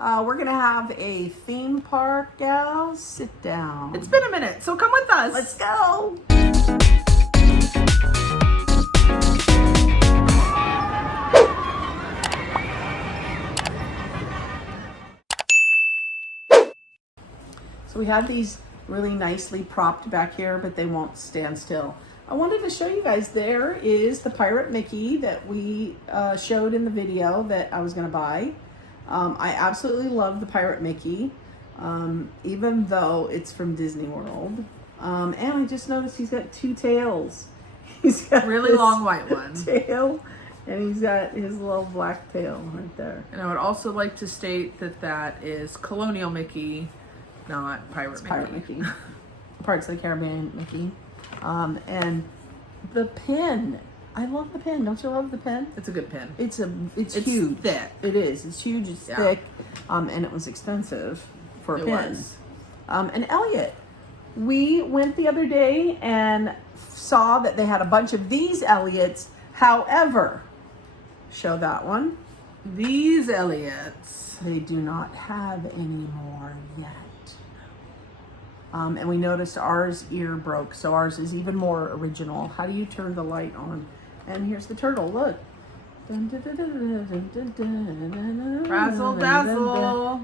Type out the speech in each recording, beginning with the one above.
We're going to have a theme park gal sit down. It's been a minute, so come with us. Let's go. So we have these really nicely propped back here, but they won't stand still. I wanted to show you guys, there is the Pirate Mickey that we showed in the video that I was going to buy. I absolutely love the Pirate Mickey, even though it's from Disney World. And I just noticed he's got two tails. He's got really long white one tail, and he's got his little black tail right there. And I would also like to state that that is Colonial Mickey, not Pirate Mickey. Pirate Mickey. Parts of the Caribbean Mickey. And the pin. I love the pin. Don't you love the pin? It's a good pin. It's huge. Thick. It is. It's huge. It's thick. And it was expensive for a pin. Was. And Elliot, we went the other day and saw that they had a bunch of these Elliots. However, show that one. These Elliots. They do not have any more yet. And we noticed ours ear broke, so ours is even more original. How do you turn the light on? And here's the turtle, look. Razzle dazzle.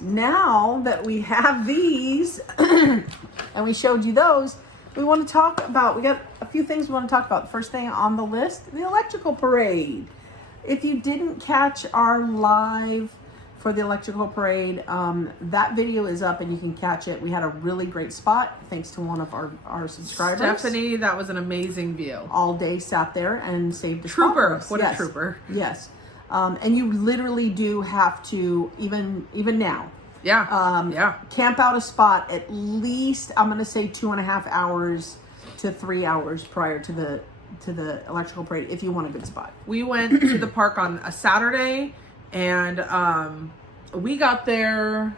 Now that we have these, and we showed you those, we want to talk about, we got a few things we want to talk about. The first thing on the list, the electrical parade. If you didn't catch our live for the electrical parade, that video is up and you can catch it. We had a really great spot thanks to one of our subscribers. Stephanie, that was an amazing view. All day sat there and saved a trooper. spot for us. What Yes. a trooper. Yes. And you literally do have to, even now, Yeah. camp out a spot at least, I'm going to say 2.5 hours to 3 hours prior to the electrical parade if you want a good spot. We went to the park on a Saturday, and we got there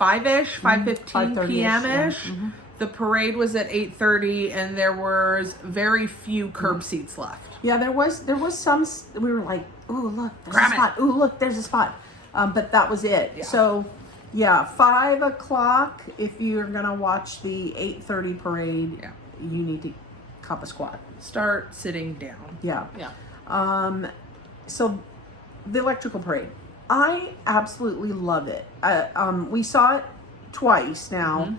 5-ish, 5:15 p.m.-ish. Yeah. Mm-hmm. The parade was at 8:30, and there was very few curb seats left. Yeah, there was some. We were like, "Ooh, look, there's Grab a spot. Ooh, look, there's a spot." But that was it. Yeah. So, yeah, 5 o'clock. If you're gonna watch the 8:30 parade, you need to cup a squat. Start sitting down. Yeah. Yeah. So, the electrical parade, I absolutely love it. We saw it twice now. Mm-hmm.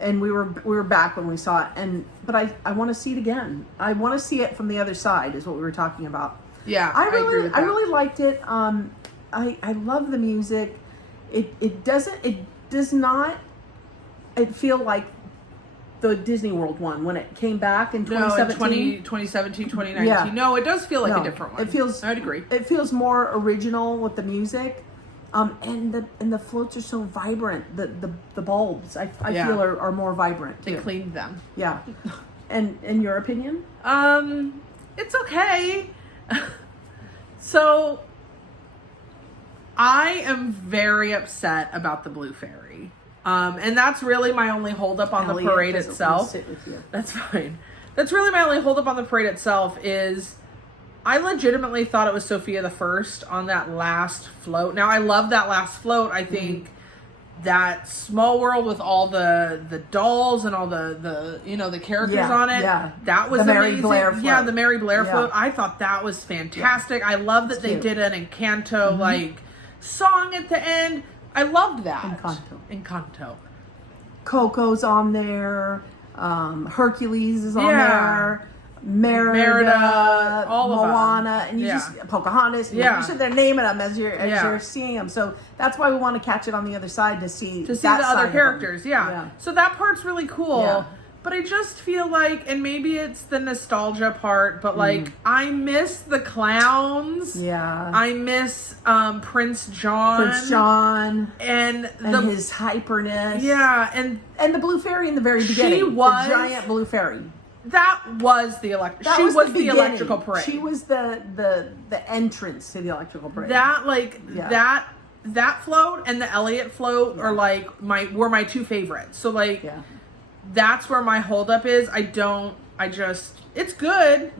And we were back when we saw it, but I want to see it again. I want to see it from the other side, is what we were talking about. Yeah, I agree with that. I really liked it. I love the music. It does not feel like the Disney World one when it came back in 2017. 2017, 2019. Yeah. No, it does feel like a different one. I'd agree. It feels more original with the music. And the floats are so vibrant. The bulbs I feel are more vibrant too. They cleaned them. Yeah. And in your opinion? It's okay. So I am very upset about the Blue Fairy. And that's really my only holdup on the parade itself. Sit with you. That's fine. That's really my only holdup on the parade itself is I legitimately thought it was Sophia the First on that last float. Now, I love that last float. I think that small world with all the dolls and all the characters on it. Yeah. That was the amazing. Mary Blair float. Yeah, the Mary Blair float. I thought that was fantastic. Yeah. I love that they did an Encanto song at the end. I loved that. Encanto. Coco's on there. Hercules is on there. Merida, all of Moana, and you just Pocahontas. You sit there naming them as you're seeing them. So that's why we want to catch it on the other side to see the other characters. Yeah. So that part's really cool. Yeah. But I just feel like, and maybe it's the nostalgia part, but like I miss the clowns. Yeah. I miss Prince John. And his hyperness. Yeah, and the Blue Fairy in the very beginning. She was the giant Blue Fairy. That was the the electrical parade. She was the entrance to the electrical parade. That float and the Elliot float are like were my two favorites. So that's where my holdup is. It's good.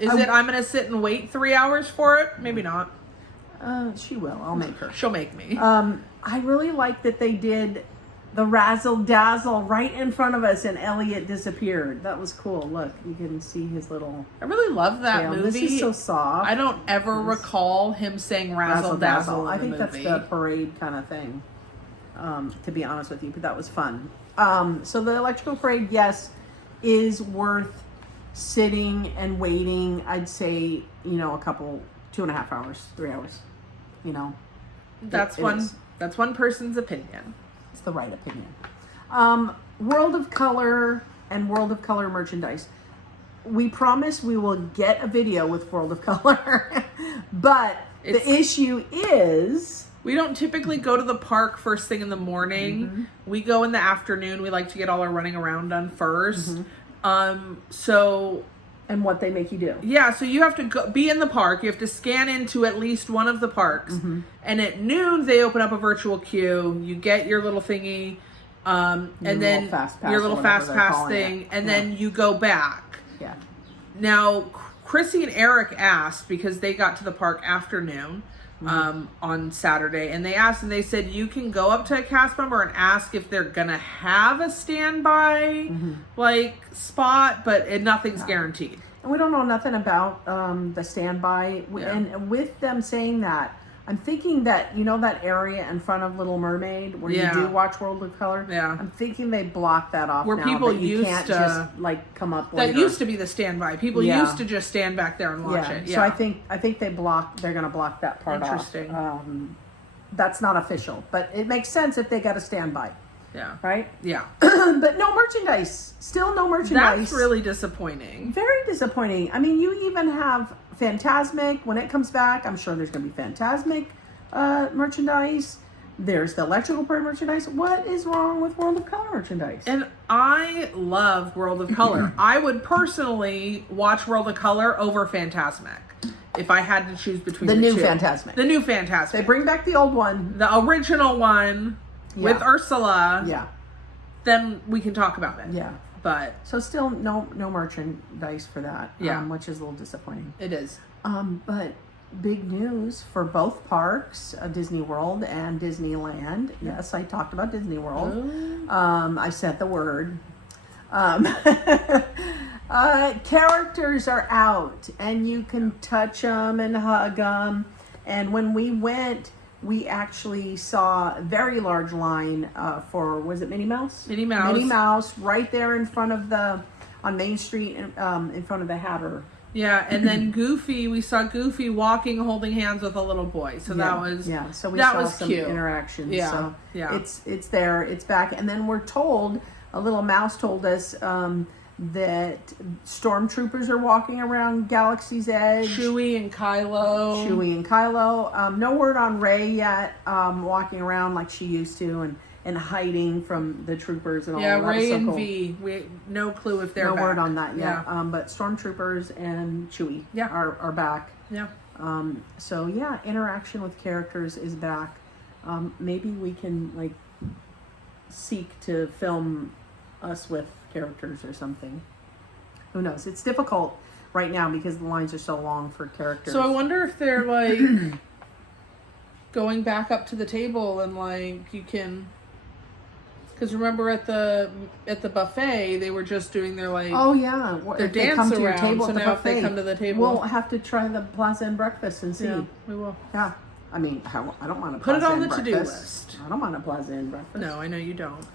Is it I'm going to sit and wait 3 hours for it? Maybe not. She will. I'll make her. She'll make me. I really like that they did the razzle dazzle right in front of us and Elliot disappeared. That was cool. Look, you can see his little I really love that tail. movie. This is so soft. I don't ever recall him saying razzle dazzle. I think that's the parade kind of thing, to be honest with you, but that was fun. So the electrical parade, yes, is worth sitting and waiting. I'd say, a couple, 2.5 hours, 3 hours, That's one person's opinion. It's the right opinion. World of Color and World of Color merchandise. We promise we will get a video with World of Color, but the issue is we don't typically go to the park first thing in the morning. Mm-hmm. We go in the afternoon. We like to get all our running around done first. Mm-hmm. And what they make you do. Yeah, so you have to be in the park. You have to scan into at least one of the parks. Mm-hmm. And at noon, they open up a virtual queue. You get your little thingy, and then your little fast pass thing, and then you go back. Yeah. Now, Chrissy and Eric asked, because they got to the park afternoon on Saturday, and they asked, and they said, you can go up to a cast member and ask if they're going to have a standby, spot, but nothing's guaranteed. And we don't know nothing about the standby. Yeah. And with them saying that, I'm thinking that, that area in front of Little Mermaid where you do watch World of Color. Yeah. I'm thinking they blocked that off where now, people that you used can't to just come up later. That used to be the standby. People used to just stand back there and watch it. Yeah. So I think they're going to block that part off. Interesting. That's not official, but it makes sense if they got a standby. Yeah. Right? Yeah. But no merchandise. Still no merchandise. That's really disappointing. Very disappointing. I mean, you even have Fantasmic. When it comes back, I'm sure there's going to be Fantasmic merchandise. There's the electrical parade merchandise. What is wrong with World of Color merchandise? And I love World of Color. I would personally watch World of Color over Fantasmic if I had to choose between the two. Fantasmic. The new Fantasmic. They bring back the old one. The original one with Ursula. Yeah. Then we can talk about it. Yeah. But so still no merchandise for that. Yeah. Which is a little disappointing. It is. But big news for both parks, Disney World and Disneyland. Yes, I talked about Disney World. I said the word. Characters are out, and you can touch them and hug them. And when we went, we actually saw a very large line for, was it Minnie Mouse? Minnie Mouse. Minnie Mouse, right there in front of on Main Street, in front of the Hatter. Yeah, and then Goofy, we saw Goofy walking, holding hands with a little boy. So that was so we that saw was some cute. interactions. Yeah, so yeah. It's there, it's back, and then we're told, a little mouse told us that stormtroopers are walking around Galaxy's Edge. Chewie and Kylo. No word on Rey yet, walking around like she used to, and hiding from the troopers and all that. Yeah, Rey and cool. V. We no clue if they're no back. word on that yet. Yeah. But stormtroopers and Chewie are back. Yeah. So yeah, interaction with characters is back. Maybe we can seek to film us with characters or something. Who knows? It's difficult right now because the lines are so long for characters. So I wonder if they're going back up to the table and you can. Because remember at the buffet they were just doing their their dance to around. your table so at the now if buffet, they come to the table, we'll have to try the Plaza and breakfast and see. Yeah, we will. Yeah, I mean, I don't want to put it on the to-do list. I don't want a Plaza and breakfast. No, I know you don't.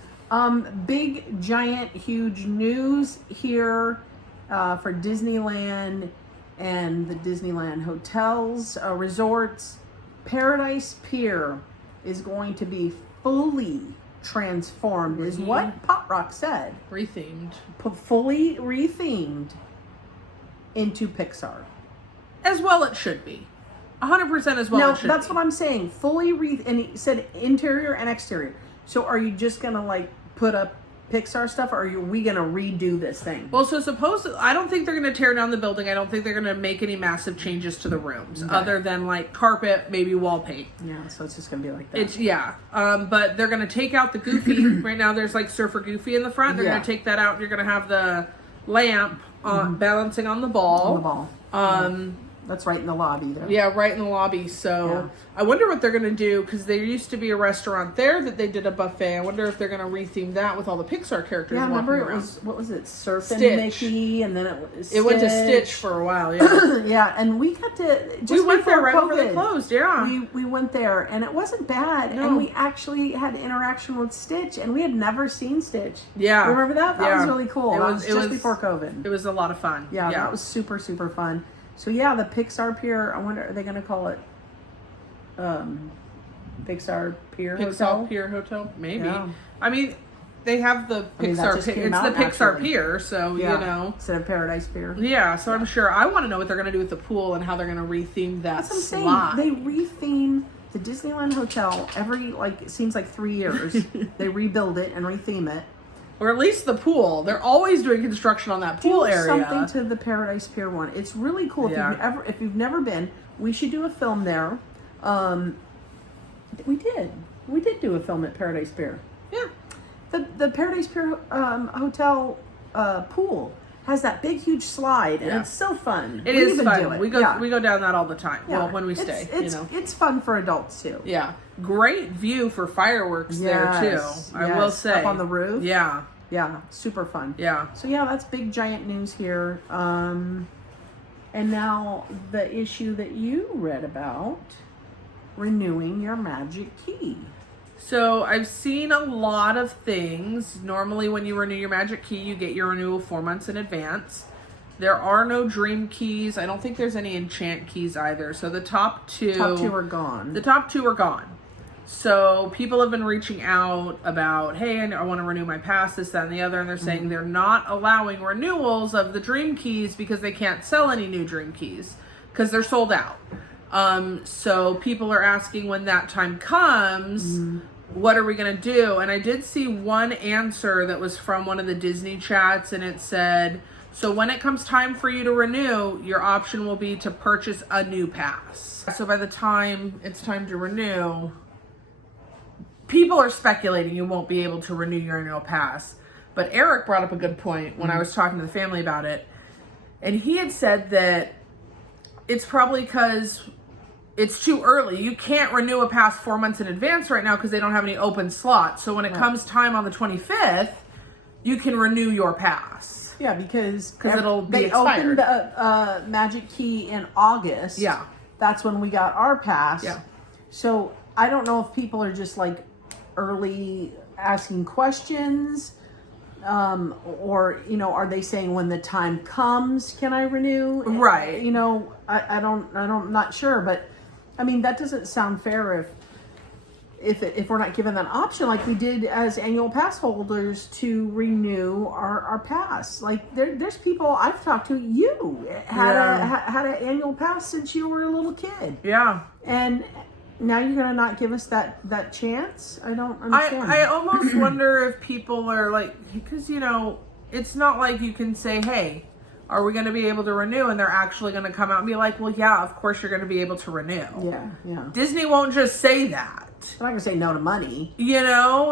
Big, giant, huge news here for Disneyland and the Disneyland hotels, resorts. Paradise Pier is going to be fully transformed, is what Pop Rock said. Rethemed. Fully rethemed into Pixar. As well it should be. 100% as well it should be. No, that's what I'm saying. Fully and he said interior and exterior. So are you just going to put up Pixar stuff, or are we going to redo this thing? Well, so I don't think they're going to tear down the building. I don't think they're going to make any massive changes to the rooms, other than carpet, maybe wall paint. Yeah, so it's just going to be like that. But they're going to take out the Goofy. Right now there's Surfer Goofy in the front. They're going to take that out. You're going to have the lamp balancing on the ball. On the ball. That's right in the lobby there. Yeah, right in the lobby. So I wonder what they're going to do, because there used to be a restaurant there that they did a buffet. I wonder if they're going to retheme that with all the Pixar characters. Yeah, remember it around. was, what was it, Surf and Stitch. Mickey, and then it was Stitch. It went to Stitch for a while, yeah. Yeah, and we got to, just We went there before right before they COVID, closed, yeah. We went there, and it wasn't bad, No. and we actually had interaction with Stitch, and we had never seen Stitch. Yeah. Remember that? That was really cool. That was just before COVID. It was a lot of fun. Yeah, that was super, super fun. So yeah, the Pixar Pier, I wonder, are they going to call it Pixar Pier Hotel? Pixar Pier Hotel? Maybe. Yeah. I mean, they have the Pixar just Pier. came It's out, the Pixar actually. Pier, so, you know. Instead of Paradise Pier. Yeah, so I'm sure. I want to know what they're going to do with the pool and how they're going to retheme that That's what I'm slot. saying. They retheme the Disneyland Hotel every, it seems like 3 years. They rebuild it and retheme it. Or at least the pool. They're always doing construction on that pool area. Something to the Paradise Pier one. It's really cool. Yeah. If you've never been, we should do a film there. We did do a film at Paradise Pier. Yeah. The Paradise Pier Hotel pool has that big huge slide, and it's so fun. It We is even fun. do it. We go down that all the time. Yeah. Well, when we stay, it's fun for adults too. Yeah, great view for fireworks there too. I will say, up on the roof. Yeah, super fun. Yeah. So yeah, that's big giant news here. And now the issue that you read about, renewing your magic key. So I've seen a lot of things. Normally when you renew your magic key, you get your renewal 4 months in advance. There are no dream keys. I don't think there's any enchant keys either. So the top two are gone. The top two are gone. So people have been reaching out about, hey, I want to renew my pass, this, that, and the other. And they're saying they're not allowing renewals of the dream keys because they can't sell any new dream keys because they're sold out. So people are asking when that time comes, what are we going to do? And I did see one answer that was from one of the Disney chats, and it said, so when it comes time for you to renew, your option will be to purchase a new pass. So by the time it's time to renew, people are speculating you won't be able to renew your annual pass. But Eric brought up a good point when I was talking to the family about it. And he had said that it's probably because it's too early. You can't renew a pass 4 months in advance right now because they don't have any open slots. So when it comes time on the 25th, you can renew your pass. Yeah, because it'll be they expired. opened the Magic Key in August. Yeah. That's when we got our pass. Yeah. So I don't know if people are just early asking questions, or are they saying when the time comes, can I renew? Right. I'm not sure, but I mean that doesn't sound fair if we're not given that option like we did as annual pass holders to renew our pass. There's people I've talked to. You had an annual pass since you were a little kid. Yeah. And now you're gonna not give us that chance? I don't understand. I almost wonder if people are because it's not like you can say, hey, are we going to be able to renew? And they're actually going to come out and be like, well, yeah, of course you're going to be able to renew. Yeah. Disney won't just say that. They're not gonna say no to money.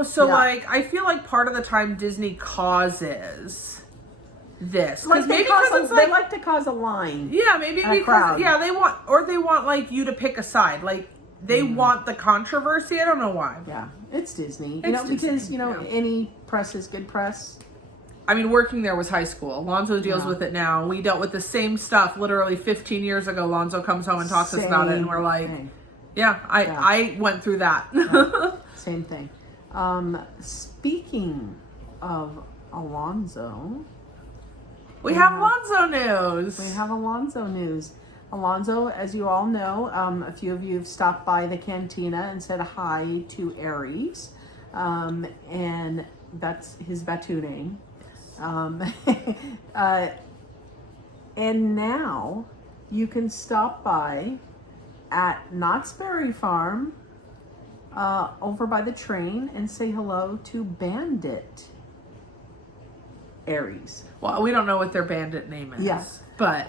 So I feel like part of the time Disney causes this. Because maybe they like to cause a line. Yeah, maybe and a because crowd. they want you to pick a side. They want the controversy. I don't know why. Yeah, it's Disney. It's because Disney, any press is good press. I mean, working there was high school. Alonzo deals with it now. We dealt with the same stuff literally 15 years ago. Alonzo comes home and talks to us about it, and we're like, I went through that. Same thing. Speaking of Alonzo, we have Alonzo news. We have Alonzo news. Alonzo, as you all know, a few of you have stopped by the cantina and said hi to Aries, and that's his Batu name. And now you can stop by at Knott's Berry Farm over by the train and say hello to Bandit Aries. Well, we don't know what their bandit name is. Yeah. But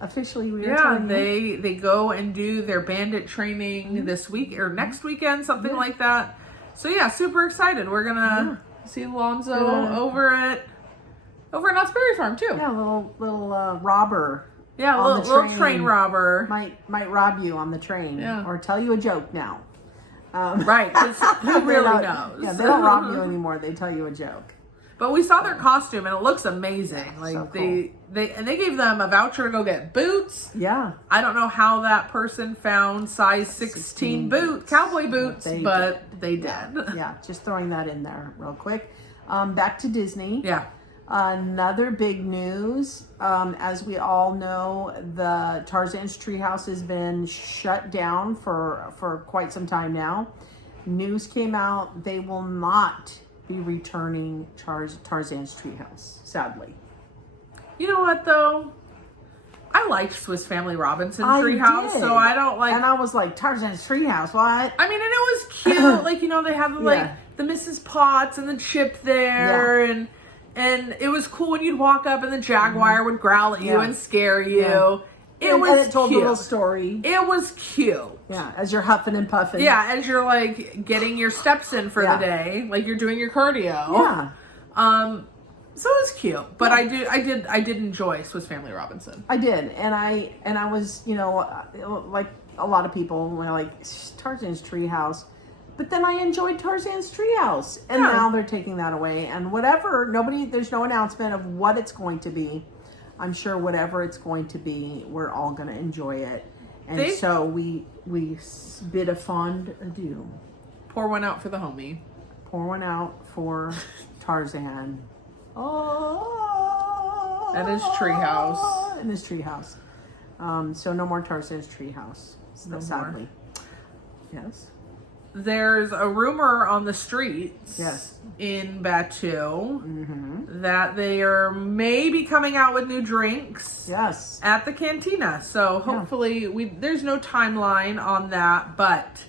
officially we are telling you. they go and do their bandit training this week or next weekend, something like that. So super excited. We're gonna see Alonzo over at Over at Knott's Berry Farm too. Yeah, little robber. Yeah, on the little train robber. Might rob you on the train. Yeah. Or tell you a joke now. Right, 'cause who really knows? Yeah, they don't rob you anymore. They tell you a joke. But we saw their costume and it looks amazing. Like so cool. they gave them a voucher to go get boots. Yeah. I don't know how that person found size 16 cowboy boots, but they did. Yeah, just throwing that in there real quick. Back to Disney. Yeah. Another big news. As we all know, the Tarzan's Treehouse has been shut down for quite some time now. News came out they will not be returning Tarzan's Treehouse, sadly. You know what though? I liked Swiss Family Robinson I Treehouse, did. so I don't like. And I was like, Tarzan's Treehouse, what? I mean, and it was cute. Like, you know, they have like the Mrs. Potts and the chip there, and it was cool when you'd walk up and the jaguar would growl at you and scare you. Yeah. It was it told cute. a little story. It was cute. Yeah, as you're huffing and puffing. Yeah, as you're like getting your steps in for the day, like you're doing your cardio. Yeah. So it was cute, but I did enjoy Swiss Family Robinson. I did, and I was, you know, like a lot of people were like Tarzan's Treehouse, but then I enjoyed Tarzan's Treehouse, and now they're taking that away. And whatever, there's no announcement of what it's going to be. I'm sure whatever it's going to be, we're all going to enjoy it, and so we bid a fond adieu. Pour one out for the homie. Pour one out for Tarzan. Oh, and his treehouse. And his treehouse. So no more Tarzan's Treehouse. No sadly. More. Yes. There's a rumor on the streets in Batu that they are maybe coming out with new drinks at the cantina. So hopefully there's no timeline on that, but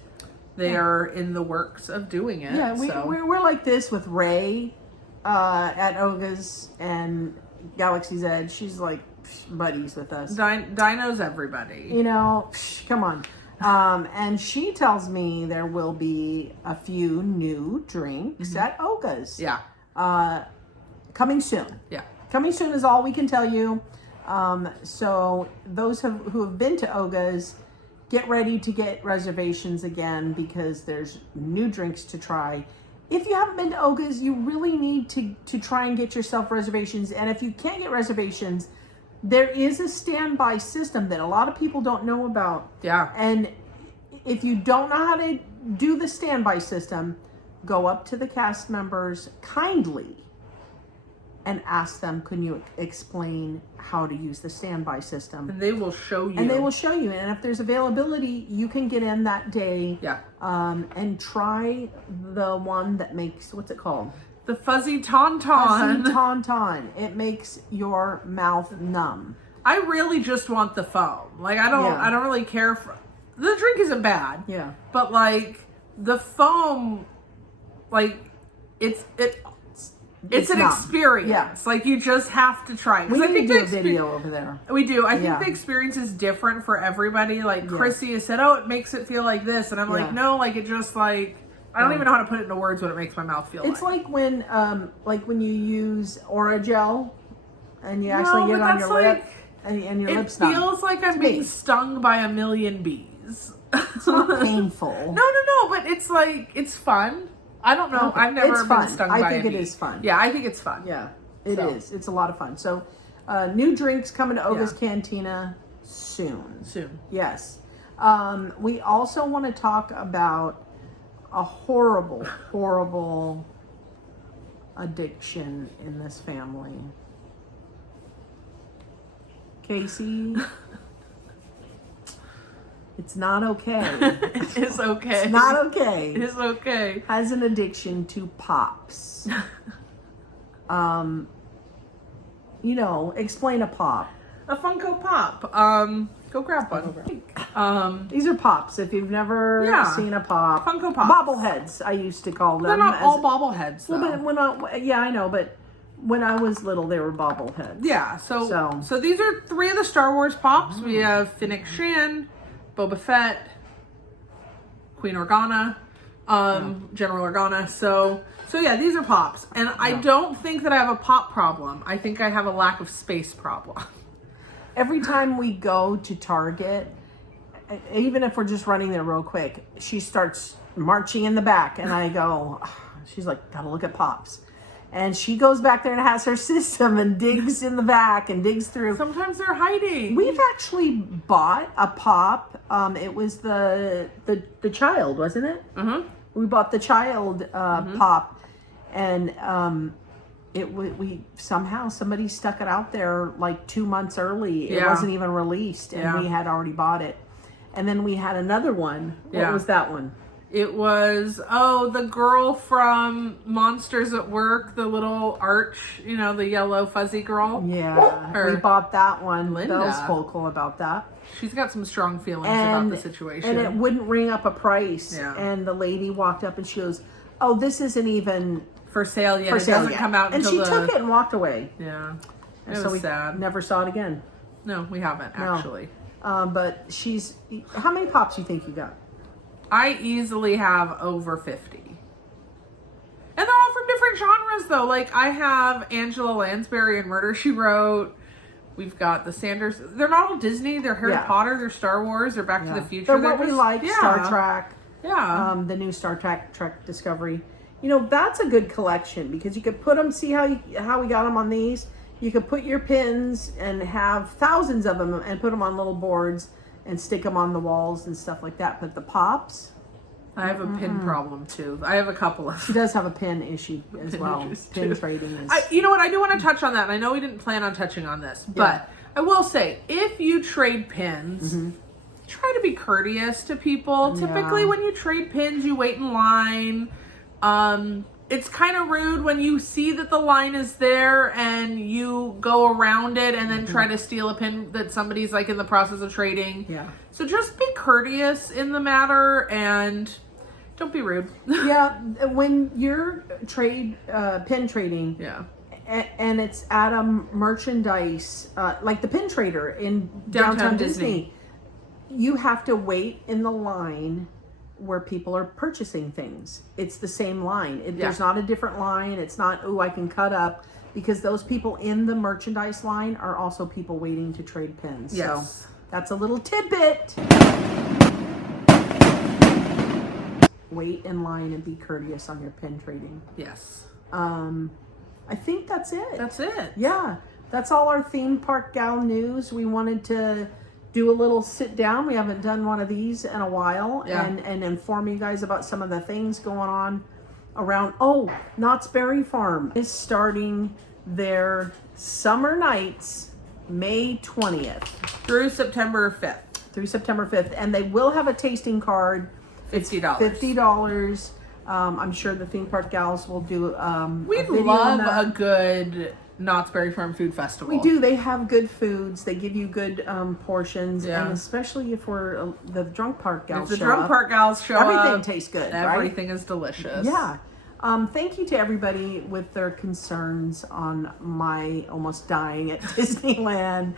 they are in the works of doing it. Yeah, we're like this with Ray at Oga's and Galaxy's Edge. She's like buddies with us. Dino's everybody. You know, come on. And she tells me there will be a few new drinks at Oga's. Yeah. Coming soon. Yeah. Coming soon is all we can tell you. So those who have been to Oga's, get ready to get reservations again because there's new drinks to try. If you haven't been to Oga's, you really need to try and get yourself reservations. And if you can't get reservations, there is a standby system that a lot of people don't know about. Yeah. And if you don't know how to do the standby system, go up to the cast members kindly and ask them, can you explain how to use the standby system? And they will show you. And they will show you. And if there's availability, you can get in that day. Yeah. And try the one that makes, what's it called? The fuzzy tauntaun. Fuzzy tauntaun. It makes your mouth numb. I really just want the foam. Like I don't really care for the drink isn't bad. Yeah. But like the foam, like it's an numb. Experience. Yeah. Like you just have to try it. We need to do a video over there. We do. I think the experience is different for everybody. Like Chrissy has said, oh, it makes it feel like this. And I'm like, no, like it just like, I don't even know how to put it into words what it makes my mouth feel It's like when you use Orajel and you actually get it on your lip and your lips numb. It feels like I'm being stung by a million bees. It's not painful. No, but it's like, it's fun. I don't know. Okay. I've never been been stung by a bee. I think it is fun. Yeah, I think it's fun. Yeah, it is. It's a lot of fun. So, new drinks coming to Oga's Cantina soon. Yes. We also want to talk about a horrible, horrible addiction in this family. Casey, it's not okay. It's okay. It's not okay. It's okay. Has an addiction to pops. Explain a pop. A Funko Pop. Go grab one. These are pops. If you've never seen a pop, Funko Pops. Bobbleheads, I used to call them. They're not all bobbleheads, though. Well, but I know, but when I was little, they were bobbleheads. Yeah. So these are 3 of the Star Wars pops. We have Fennec Shan, Boba Fett, Queen Organa, General Organa. So yeah, these are pops. And I don't think that I have a pop problem. I think I have a lack of space problem. Every time we go to Target, even if we're just running there real quick, she starts marching in the back, and I go, she's like, gotta look at pops. And she goes back there and has her system and digs in the back and digs through. Sometimes they're hiding. We've actually bought a pop. It was the child, wasn't it? Mm-hmm. We bought the child pop, and we somehow somebody stuck it out there like 2 months early. It wasn't even released, and we had already bought it. And then we had another one. What was that one? It was, the girl from Monsters at Work, the little arch, the yellow fuzzy girl. Yeah, we bought that one. Linda. Bell's vocal about that. She's got some strong feelings about the situation. And it wouldn't ring up a price. Yeah. And the lady walked up and she goes, oh, this isn't even for sale yet. It doesn't come out until And she took it and walked away. Yeah. It was sad. Never saw it again. No, we haven't, actually. But how many pops do you think you got? I easily have over 50. And they're all from different genres, though. Like, I have Angela Lansbury and Murder, She Wrote. We've got the Sanders. They're not all Disney. They're Harry Potter. They're Star Wars. They're Back to the Future. They're what we like. Star Trek. Yeah. The new Star Trek Discovery. That's a good collection because you could put them, see how we got them on these. You could put your pins and have thousands of them and put them on little boards and stick them on the walls and stuff like that. But the pops, I have a pin problem too. I have a couple of. She does have a pin issue as well. Pin trading is. You know what? I do want to touch on that. And I know we didn't plan on touching on this, but I will say, if you trade pins, try to be courteous to people. Typically, when you trade pins, you wait in line. It's kind of rude when you see that the line is there and you go around it and then try to steal a pin that somebody's like in the process of trading. Yeah. So just be courteous in the matter and don't be rude. Yeah. When you're pin trading. Yeah. And it's at a merchandise, like the Pin Trader in downtown Disney. You have to wait in the line where people are purchasing things. It's the same line. There's not a different line. It's not, I can cut up, because those people in the merchandise line are also people waiting to trade pins. Yes. So that's a little tidbit. Wait in line and be courteous on your pin trading. Yes. I think that's it. That's it. Yeah. That's all our theme park gal news. We wanted to do a little sit down. We haven't done one of these in a while, and inform you guys about some of the things going on around. Knott's Berry Farm is starting their summer nights May 20th through September 5th. And they will have a tasting card. $50. $50. I'm sure the theme park gals will do we'd love a good Knott's Berry Farm Food Festival. We do. They have good foods. They give you good portions, and especially if we're the drunk park gals. If the drunk park gals show up, everything tastes good. Everything is delicious. Yeah. Thank you to everybody with their concerns on my almost dying at Disneyland.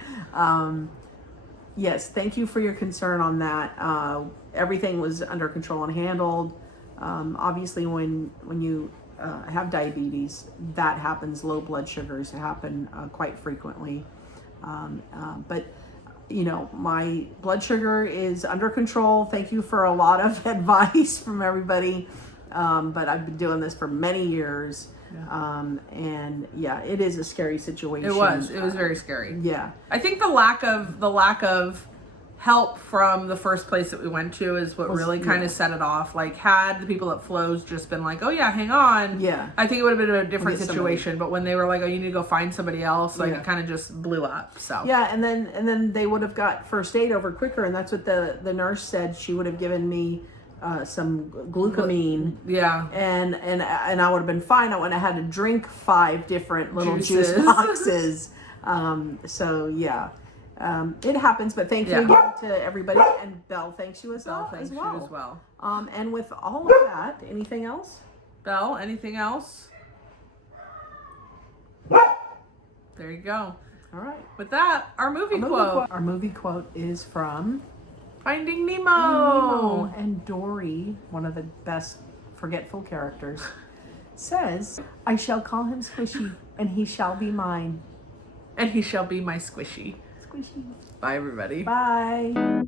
Yes, thank you for your concern on that. Everything was under control and handled. Obviously, when you have diabetes, that happens. Low blood sugars happen quite frequently. But my blood sugar is under control. Thank you for a lot of advice from everybody. But I've been doing this for many years. And it is a scary situation. It was very scary. Yeah. I think the lack of help from the first place that we went to is what really kind of set it off. Like, had the people at Flo's just been like, hang on. Yeah. I think it would have been a different situation. But when they were like, you need to go find somebody else, it kind of just blew up. So. Yeah. And then they would have got first aid over quicker. And that's what the nurse said. She would have given me some glucamine. Yeah. And I would have been fine. I wouldn't have had to drink 5 different little juice boxes. It happens, but thank you again to everybody. And Belle, thanks you as well. And with all of that, anything else? Belle, anything else? There you go. All right. With that, our movie quote. Our movie quote is from Finding Nemo. And Dory, one of the best forgetful characters, says, I shall call him Squishy, and he shall be mine. And he shall be my squishy. Squishy. Bye, everybody. Bye.